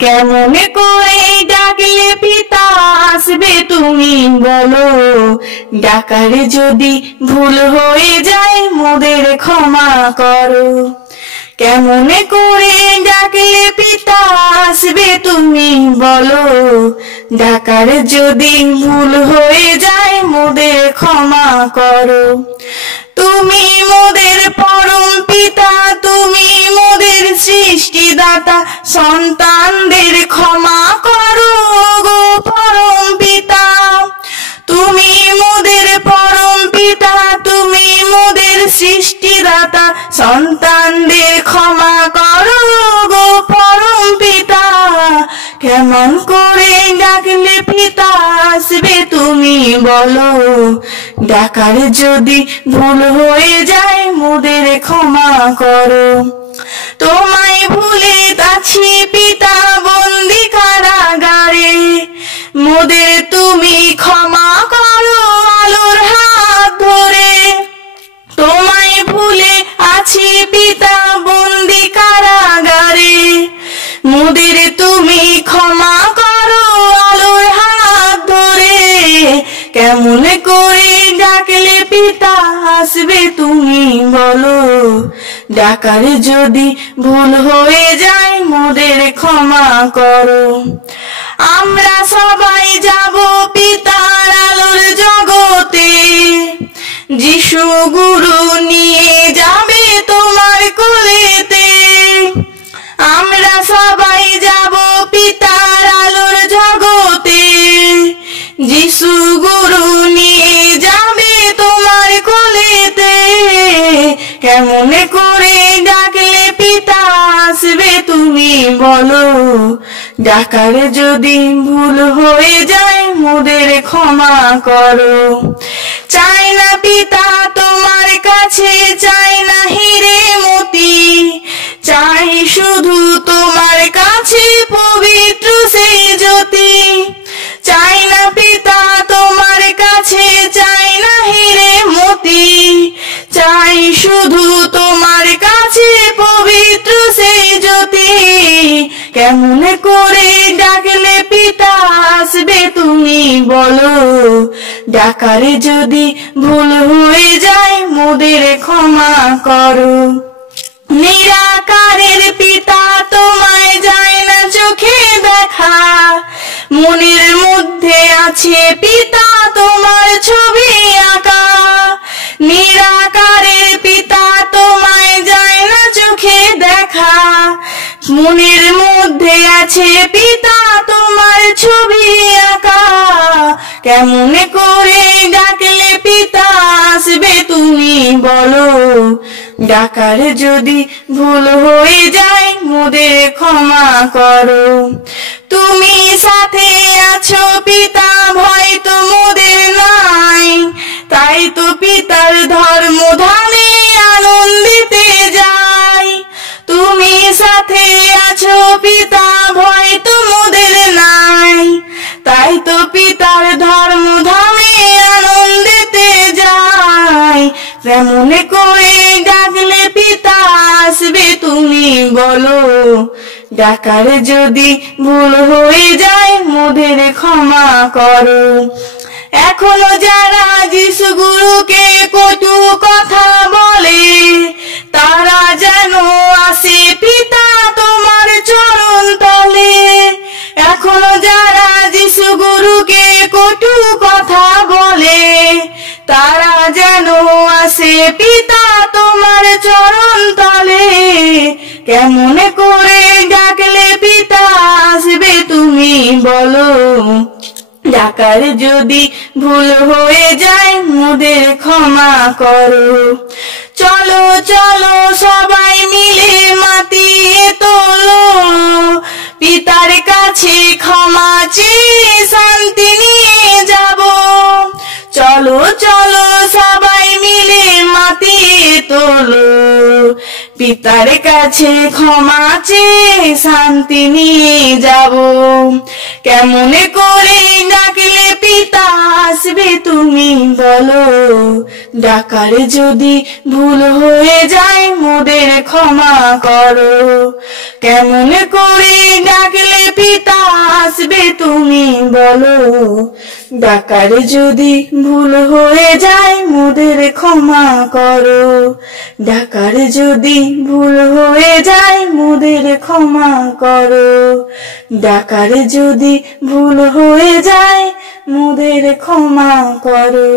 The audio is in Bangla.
কেমনে করে ডাকলে পিতা আসবে তুমি বলো, ডাকারে যদি ভুল হয়ে যায় মোদের ক্ষমা করো। কেমনে করে ডাকলে পিতা আসবে তুমি বলো, ডাকারে যদি ভুল হয়ে যায় মোদের ক্ষমা করো। তুমি মোদের পরম পিতা, তুমি মোদের সৃষ্টিদাতা, সন্তানদের ক্ষমা করো গো পরম পিতা। তুমি মোদের পরম পিতা, তুমি মোদের সৃষ্টিদাতা, সন্তানদের ক্ষমা করো গো পরম পিতা। কেমন করে ডাকলে পিতা আসবে তুমি বলো, ডাকারে যদি ভুল হয়ে যায় মোদের ক্ষমা করো। তোমায় ভুলে আছি পিতা বন্দি কারাগারে, মোদের তুমি ক্ষমা করো আলোর হাত ধরে। তোমায় ভুলে আছি পিতা বন্দি কারাগারে, মোদের তুমি ক্ষমা করো আলোর হাত ধরে। কেমন করে ডাকলে পিতা আসবে তুমি বলো, ডাকারে যদি ভুল হয়ে যায় মোদের ক্ষমা করো। আমরা সবাই যাব পিতার আলোর জগতে, যিশু গুরু নিয়ে যাবে তোমার কোলেতে। আমরা সবাই যাব পিতার আলোর জগতে, যিশু গুরু নিয়ে যাবে তোমার কোলেতে। কেমন করে ডাকলে পিতা আসবে তুমি বলো, ডাকারে যদি ভুল হয়ে যায় মোদের ক্ষমা করো। চাই না পিতা তোমার কাছে, চাই না হিরে মতি, চাই শুধু তোমার কাছে পবিত্র সেই জ্যোতি। চাই না পিতা তোমার কাছে, চাই না হিরে মতি, চাই শুধু তোমার কাছে পবিত্র সেই জ্যোতি। কেমন করে ডাকলে পিতা আসবে তুমি বলো, ডাকারে যদি ভুল হয়ে যায় মোদের ক্ষমা করো। নিরাকারের পিতা তোমায় যায় না চোখে দেখা, মনের মধ্যে আছে পিতা তোমার ছবি আঁকা। নিরাকারের পিতা তোমায় যায় না চোখে দেখা, মনের মধ্যে আছে পিতা তোমার ছবি আঁকা। কেমন করে ডাকলে পিতা আসবে তুমি বলো, ডাকারে যদি ভুল হয়ে যায় মোদের ক্ষমা করো। তুমি সাথে আছো পিতা, ভয় তো মোদের নাই, তাই তো পিতার ধর্মধামে আনন্দিতে যাই। তুমি সাথে আছো পিতা, ভয় তো মোদের নাই, তাই তো পিতার ধর্মধামে আনন্দিতে যাই। কেমন করে ডাকলে পিতা আসবে তুমি বলো, ডাকারে যদি ভুল হয়ে যায় মোদের ক্ষমা করো। এখনো যারা যিশু গুরুকে কটু কথা বলে, তারা যেন আসে পিতা তোমার চরণ তলে। এখনো যারা যিশু গুরুকে কটু কথা বলে, তারা যেন আসে পিতা তোমার চরণ তলে। কেমন করে ডাকলে পিতা আসবে তুমি বলো, ডাকারে যদি ভুল হয়ে যায় মোদের ক্ষমা করো। চলো চলো সবাই মিলে মাতিয়ে তোলো, পিতার কাছে ক্ষমা চেয়ে শান্তি নিয়ে যাব। চলো চলো সবাই মিলে মাতিয়ে তোলো, পিতার কাছে ক্ষমা চেয়ে শান্তি নিয়ে যাব। কেমন করে ডাকলে পিতা আসবে তুমি বলো, ডাকার যদি ভুল হয়ে যায় মোদের ক্ষমা করো। কেমন করে ডাকলে পিতা আসবে তুমি বলো, ডাকার যদি ভুল হয়ে যায় মোদের ক্ষমা করো। ডাকার যদি ভুল হয়ে যায় মোদের ক্ষমা করো। ডাকার যদি ভুল হয়ে যায় মোদের ক্ষমা করো।